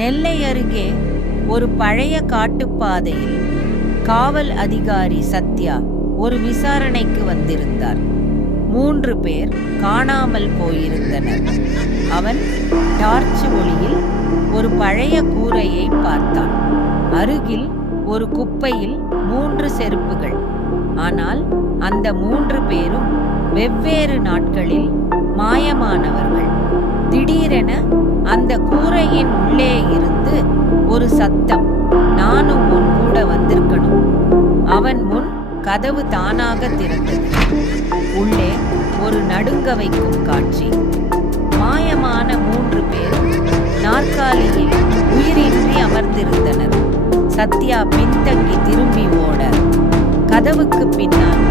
நெல்லை அருகே ஒரு பழைய காட்டுப்பாதையில் காவல் அதிகாரி சத்யா ஒரு விசாரணைக்கு வந்திருந்தார். 3 பேர் காணாமல் போயிருந்தனர். அவன் டார்ச் ஒளியில் ஒரு பழைய கூரையை பார்த்தான். அருகில் ஒரு குப்பையில் 3 செருப்புகள். ஆனால் அந்த 3 பேரும் வெவ்வேறு நாட்களில் மாயமானவர்கள். திடீரென அந்த கூரையின் உள்ளே இருந்து ஒரு சத்தம், நானும் உன் கூட வந்திருக்கணும். அவன் முன் கதவு தானாக திறந்தது. உள்ளே ஒரு நடுங்க வைக்கும் காட்சி. மாயமான 3 பேரும் நாற்காலியில் உயிரின்றி அமர்ந்திருந்தனர். சத்யா பின்தங்கி திரும்பி ஓட கதவுக்கு பின்னால்